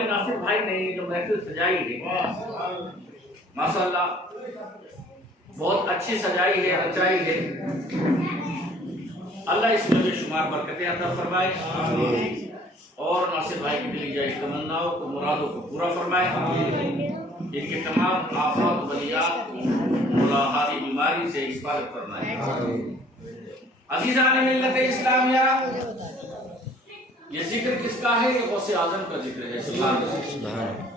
ہمارے ناصر بھائی نے جو محفل سجائی ہے ماشاءاللہ بہت اچھی سجائی ہے، رچائی ہے، اللہ اس میں بے شمار برکتیں عطا فرمائے اور ناصر بھائی کی دلی جائے تمناؤں کو، مرادوں کو پورا فرمائے، ان کے تمام آفات بلیات ملاحاظی بیماری سے حفاظت فرمائے۔ عزیزان ملت اسلامیہ، یہ ذکر کس کا ہے؟ یہ غوث اعظم کا ذکر ہے۔ سبحان اللہ۔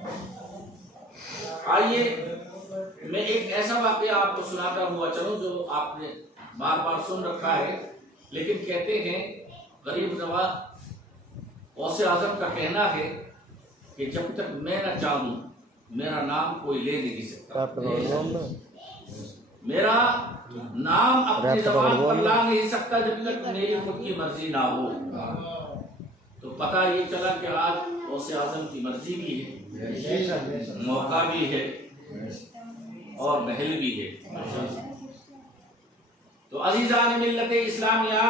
آئیے میں ایک ایسا واقعہ آپ کو سناتا ہوا چلوں جو آپ نے بار بار سن رکھا ہے، لیکن کہتے ہیں غریب نواز غوث اعظم کا کہنا ہے کہ جب تک میں نہ چاہوں میرا نام کوئی لے نہیں سکتا، میرا نام اپنی زبان پر لا نہیں سکتا جب تک میری خود کی مرضی نہ ہو۔ تو پتہ یہ چلا کہ آج غوث اعظم کی مرضی بھی ہے، موقع بھی ہے اور محل بھی ہے۔ تو عزیزان ملت اسلامیہ،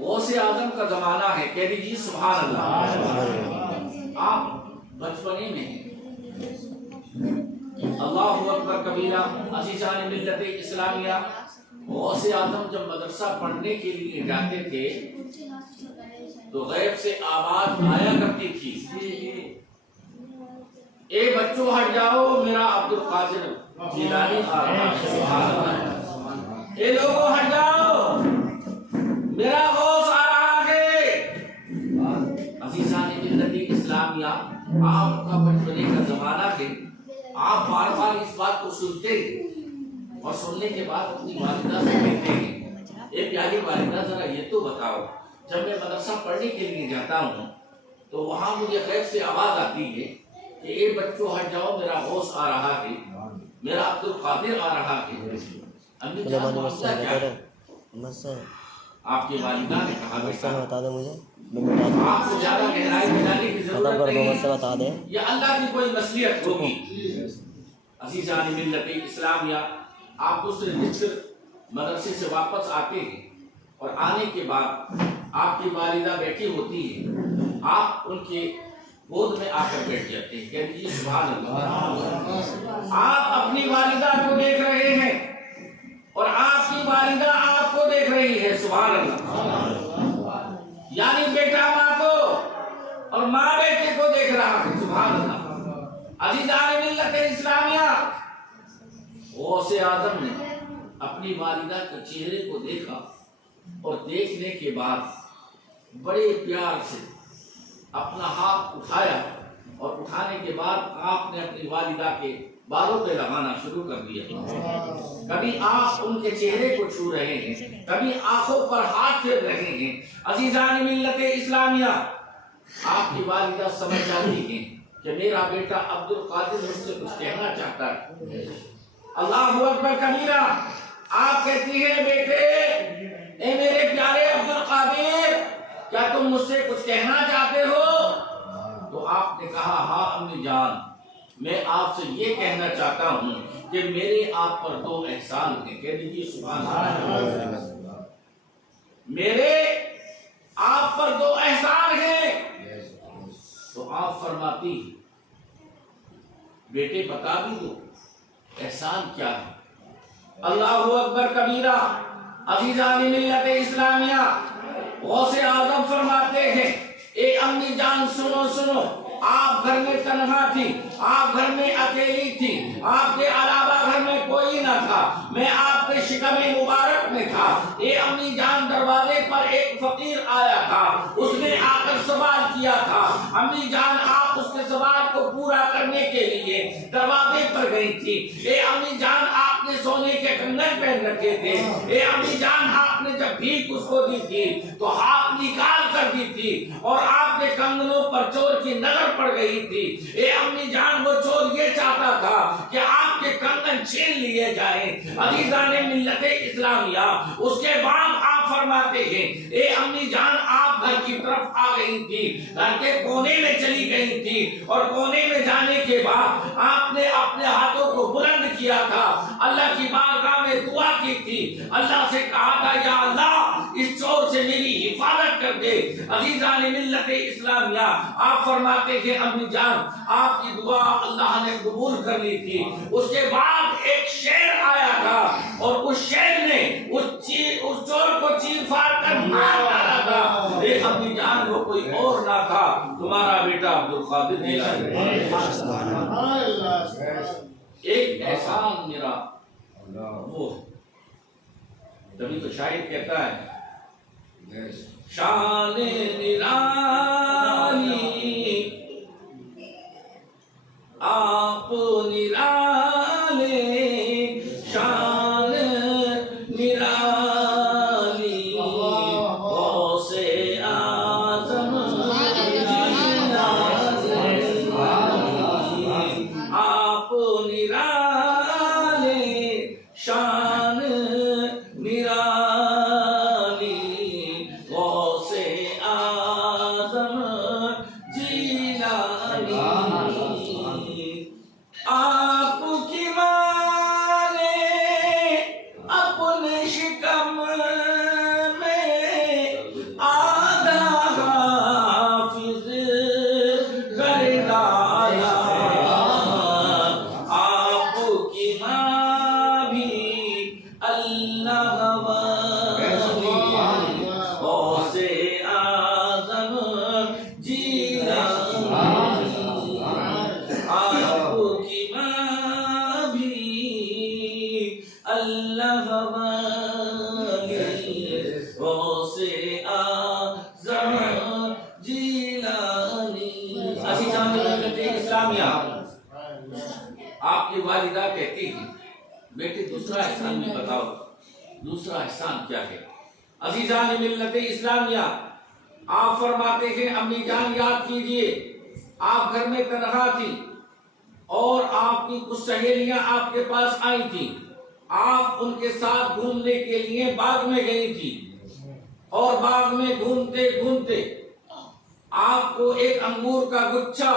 غوث اعظم کا زمانہ ہے، کہہ دیجیے سبحان اللہ۔ آپ بچپنے میں ہیں، اللہ اکبر کبیرہ۔ عزیزان ملت اسلامیہ، غوث اعظم جب مدرسہ پڑھنے کے لیے جاتے تھے تو غیب سے آواز آیا کرتی تھی، اے بچوں ہٹ جاؤ، میرا عبد القادر جیلانی آ رہا ہے، سبحان اللہ۔ اے لوگوں ہٹ جاؤ، میرا غوث آ رہا ہے۔ عزیزان ملت اسلامیہ، آپ کا بچپنے کا زمانہ ہے، آپ بار بار اس بات کو سنتے اور سننے کے بعد اپنی والدہ سے کہتے ہیں، اے پیاری والدہ ذرا یہ تو بتاؤ، جب میں مدرسہ پڑھنے کے لیے جاتا ہوں تو وہاں مجھے غیب سے آواز آتی ہے کہ اے بچوں ہٹ جاؤ، میرا غوث آ رہا ہے، میرا عبد القادر آ رہا ہے۔ امی جان مسئلہ کیا ہے؟ آپ کی والدہ نے کہا بیٹا آپ کو زیادہ گہرائی میں جانے کی ضرورت نہیں، یہ اللہ کی کوئی مصلحت ہوگی۔ عزیزان ملت اسلامیہ، آپ دوسرے دن پھر مدرسے سے واپس آتے ہیں اور آنے کے بعد آپ کی والدہ بیٹھی ہوتی ہے، آپ ان کے گود میں آ کر بیٹھ جاتے ہیں، کہہ دیجیے سبحان اللہ۔ آپ اپنی والدہ کو دیکھ رہے ہیں اور آپ کی والدہ آپ کو دیکھ رہی ہے، سبحان اللہ۔ یعنی بیٹا ماں کو اور ماں بیٹے کو دیکھ رہا ہے، سبحان اللہ۔ عزیزان ملت اسلامیہ، غوث اعظم نے اپنی والدہ کے چہرے کو دیکھا اور دیکھنے کے بعد بڑے پیار سے اپنا ہاتھ اٹھایا اور اٹھانے کے بعد آپ نے اپنی والدہ کے بالوں پہ لگانا شروع کر دیا۔ کبھی آپ ان کے چہرے کو چھو رہے ہیں، کبھی آنکھوں پر ہاتھ پھیر رہے ہیں۔ عزیزان ملت اسلامیہ، آپ کی والدہ سمجھ جاتی ہیں کہ میرا بیٹا عبد القادر مجھ سے کچھ کہنا چاہتا ہے۔ اللہ اکبر کبیرہ۔ آپ کہتی ہیں بیٹے، اے میرے پیارے عبد القادر، کیا تم مجھ سے کچھ کہنا چاہتے ہو؟ تو آپ نے کہا ہاں امی جان، میں آپ سے یہ کہنا چاہتا ہوں کہ میرے آپ پر دو احسان ہیں، کہہ دیجیے سبحان اللہ۔ میرے آپ پر دو احسان ہیں۔ تو آپ فرماتی بیٹے بتا بھی دو احسان کیا ہے؟ اللہ اکبر کبیرہ۔ عزیزان ملت اسلامیہ، غوث اعظم فرماتے ہیں اے امی جان سنو سنو، آپ گھر میں تنہا تھی، آپ گھر میں اکیلی تھی، آپ کے علاوہ گھر میں کوئی نہ تھا، میں آپ کے شکم مبارک میں تھا۔ اے امی جان، دروازے پر ایک فقیر آیا تھا، اس نے آ کر سوال کیا تھا، امی جان آپ اس کے سوال کو پورا کرنے کے لیے دروازے پر گئی تھی۔ اے امی جان آپ نے سونے کے کنگن پہن رکھے تھے، اے امی جان آپ نے جب بھیک اس کو دی تھی تو ہاتھ نکال کر دی تھی اور آپ کے کنگنوں پر چور کی نظر پڑ گئی تھی۔ اے امی جان، وہ چور یہ چاہتا تھا کہ آپ کے کنگن چھین لیے جائیں۔ عزیزان ملت اسلامیہ، اس کے بعد آپ فرماتے ہیں اے امی جان آپ گھر کی طرف آ گئی تھی، گھر کے کونے میں چلی گئی تھی اور کونے میں جانے کے بعد آپ نے اپنے ہاتھوں کو بلند کیا تھا، اللہ کی بارگاہ میں دعا کی تھی، اللہ سے کہا تھا یا اللہ اس چور سے میری حفاظت کر دے۔ عزیزان ملت اسلامیہ، آپ فرماتے کہ امی جان آپ کی دعا اللہ نے قبول کر لی تھی۔ اس کے بعد ایک شیر آیا تھا اور اس شیر نے اس چور کو چیر پھاڑ کر مار ڈالا تھا۔ ایک امی جان وہ کوئی اور نہ تھا، تمہارا بیٹا عبدالقادر جیلانی۔ ایک احسان میرا وہ تبھی تو شاعر کہتا ہے شان نرالی آپ نرالے، شان نرالی غوث اعظم آپ نرالے، شان نرالی غوث اعظم جیلانی، آپ کی ماں نے اپنے شکم میں آدھا حافظ کر ڈالا، آپ کی ماں بھی اللہ والی غوث اعظم جیلانی، آپ کی ماں بھی اللہ والی غوث اعظم جیلانی۔ عزیزان ملت اسلامیہ، آپ کی والدہ کہتی تھی بیٹے دوسرا احسان بھی بتاؤ، دوسرا احسان کیا ہے؟ عزیزان ملت اسلامیہ، آپ فرماتے ہیں امی جان یاد کیجئے آپ گھر میں تنہا تھی اور آپ کی کچھ سہیلیاں آپ کے پاس آئی تھی، آپ ان کے ساتھ گھومنے کے لیے باغ میں گئی تھی اور باغ میں گھومتے گھومتے آپ کو ایک انگور کا گچھا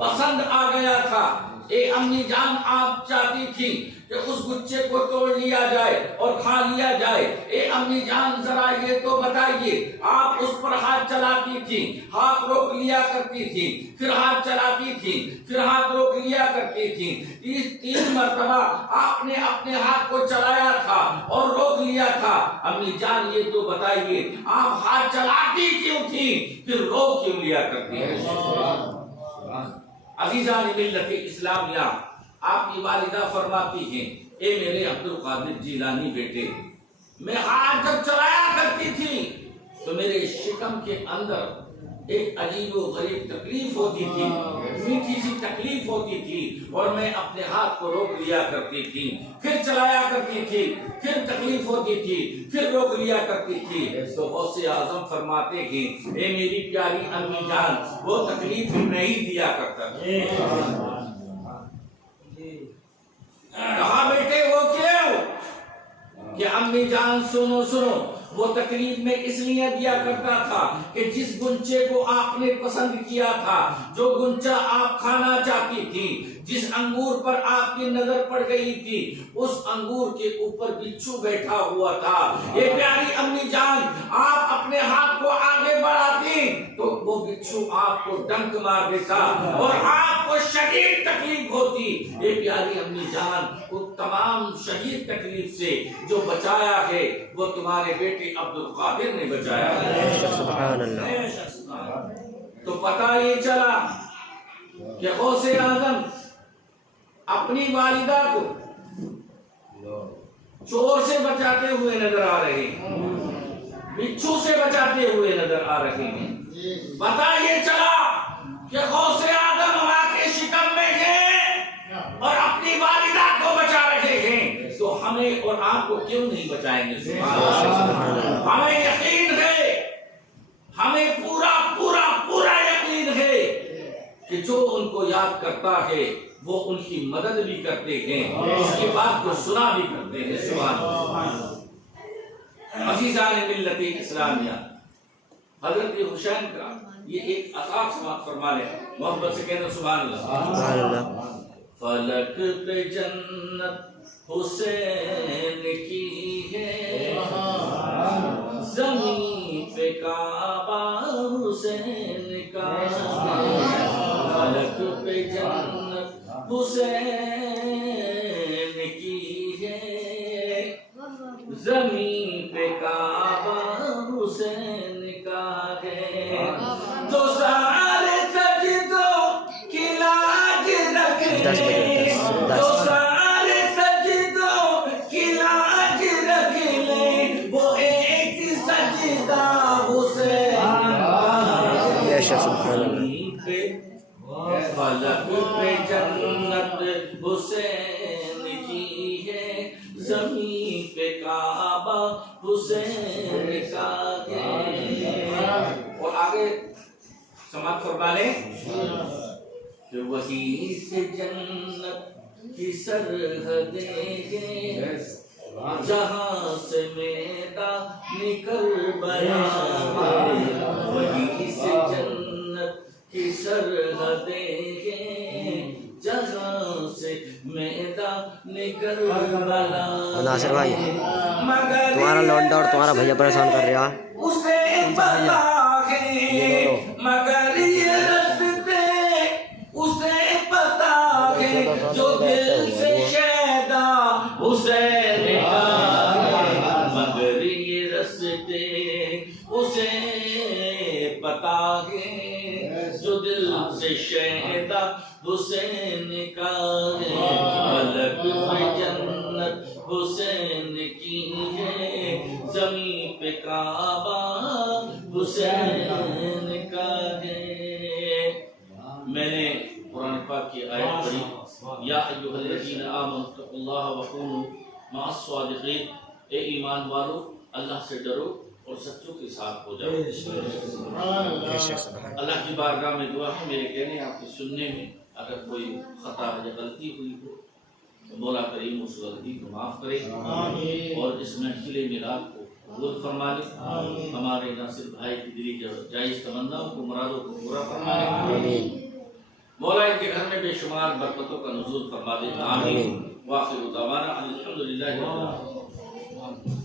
پسند آ گیا تھا۔ اے امی جان آپ چاہتی تھی کہ اس گچھے کو توڑ لیا جائے اور کھا لیا جائے۔ اے امی جان ذرا یہ تو بتائیے، آپ اس پر ہاتھ چلاتی تھی، ہاتھ روک لیا کرتی تھی، پھر ہاتھ چلاتی تھی، پھر ہاتھ روک لیا کرتی تھی، 3 مرتبہ آپ نے اپنے ہاتھ کو چلایا تھا اور روک لیا تھا۔ امی جان یہ تو بتائیے آپ ہاتھ چلاتی کیوں تھی، پھر روک کیوں لیا کرتی ہے؟ عزیزان ملت اسلامیہ، آپ کی والدہ فرماتی ہیں اے میرے عبدالقادر جیلانی بیٹے، میں ہاتھ جب چلایا کرتی تھی تو میرے شکم کے اندر ایک عجیب و غریب تکلیف ہوتی تھی، میٹھی سی تکلیف ہوتی تھی اور میں اپنے ہاتھ کو روک لیا کرتی تھی، پھر چلایا کرتی تھی، پھر تکلیف ہوتی تھی، پھر روک لیا کرتی تھی۔ تو غوث اعظم فرماتے ہیں اے میری پیاری امی جان وہ تکلیف نہیں دیا کرتا۔ کہا بیٹے وہ کیوں؟ کہ امی جان سنو سنو، وہ تکلیف میں اس لیے دیا کرتا تھا کہ جس گنچے کو آپ نے پسند کیا تھا، جو گنچا آپ کھانا چاہتی تھی، جس انگور پر آپ کی نظر پڑ گئی تھی، اس انگور کے اوپر بچھو بیٹھا ہوا تھا۔ یہ پیاری امی جان آپ اپنے ہاتھ کو آگے بڑھاتی تو وہ بچھو آپ کو ڈنک مار دیتا اور آپ کو شدید تکلیف ہوتی۔ یہ پیاری امی جان وہ تمام شدید تکلیف سے جو بچایا ہے وہ تمہارے بیٹے عبدالقادر نے بچایا ہے۔ سبحان اللہ۔ تو پتہ یہ چلا کہ غوث اعظم اپنی والدہ کو چور سے بچاتے ہوئے نظر آ رہے ہیں، بچھو سے بچاتے ہوئے نظر آ رہے ہیں۔ پتہ یہ چلا کہ غوث اعظم ماں کے شکم میں ہیں اور اپنی والدہ کو بچا رہے ہیں، تو ہمیں اور آپ کو کیوں نہیں بچائیں گے؟ سبحان اللہ۔ ہمیں یقین ہے، ہمیں پورا پورا پورا یقین ہے کہ جو ان کو یاد کرتا ہے وہ ان کی مدد بھی کرتے ہیں، اس کی بات کو سنا بھی کرتے ہیں۔ سبحان اللہ۔ عزیزان ملت اسلامیہ، حضرت حسین کا یہ ایک عطا سماعت فرما لیں، محبت سے کہنا سبحان اللہ۔ سبحان اللہ۔ فلک پہ جنت حسین کی ہے، زمین پہ کعبہ حسین کا ہے، فلک پہ جنت حسین کی ہے، زمین پہ کعبہ حسین کا ہے، جو سارے سجدوں کی لاج رکھ لے، جو سارے سجدوں کی لاج رکھ لے، وہ ایک سجدہ حسین کا زمین پہ فلک پہ جنت حسین کی ہے، زمین پہ کعبہ حسین کا ہے۔ اور آگے سماعت فرما لیں کہ وہیں سے جنت کی سرحدیں ہیں، جہاں سے میدان کربلا ہے، وہیں سے جنت کی سرحدیں ہیں، جہاں سے میدان کربلا ناصر بھائی مگر تمہارا لونڈا اور تمہارا بھیا پریشان کر رہا ہے۔ اسے پتا ہے مگر یہ رستے اسے پتا ہے، جو دل سے شیدا حسین کا ہے، مگر یہ رستے اسے پتا ہے، جو دل سے شیدا حسین کا ہے، فلک پہ جنت حسین کی ہے، زمین پہ کعبہ حسین کا ہے۔ میں نے قرآن پاک کی آیت پڑھی، یا ایھا الذین آمنوا اتقوا اللہ وکونوا مع الصادقین، اے ایمان والو اللہ سے ڈرو اور سچوں کے ساتھ ہو جاؤ۔ اللہ کی بارگاہ میں دعا ہے، میرے کہنے آپ کے سننے میں اگر کوئی خطا یا غلطی ہوئی ہو تو مولا کریم اس غلطی کو معاف کرے اور اس محفل میلاد کو قبول فرما لے، ہمارے ناصر بھائی کی دلی جائز تمناؤں کو مرادوں کو پورا فرما لے، مولا ان کے گھر میں بے شمار برکتوں کا نزول فرما دے، آمین۔ وآخر دعوانا الحمدللہ رب العالمین۔